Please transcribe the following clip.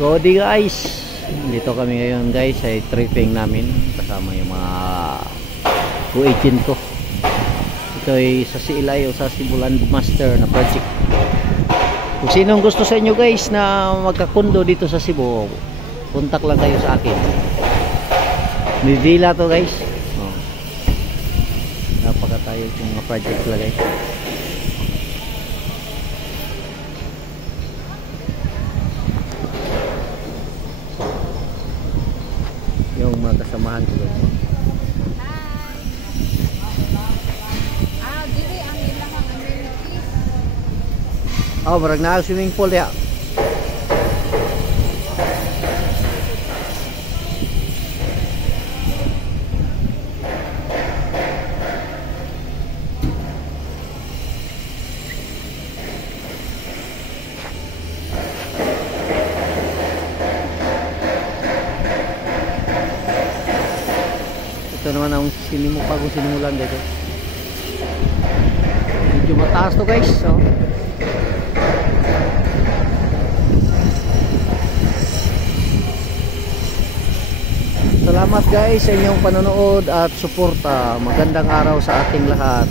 Godi guys, dito kami ngayon guys ay tripping namin kasama yung mga co-agent ko. Ito ay sa Silay o sa Simulan Master na project. Kung sinong gusto sa inyo guys na magkakundo dito sa Cebu, kontak lang kayo sa akin. Nidila to guys. Napakatayo yung mga project lang guys. Yung mga kasamahan ko guys. Dili ang ilang amenities. Marag na swimming pool ya. Ito naman ang bagong sinimulan dito. Medyo mataas to guys. So, salamat guys sa inyong panonood at suporta. Magandang araw sa ating lahat.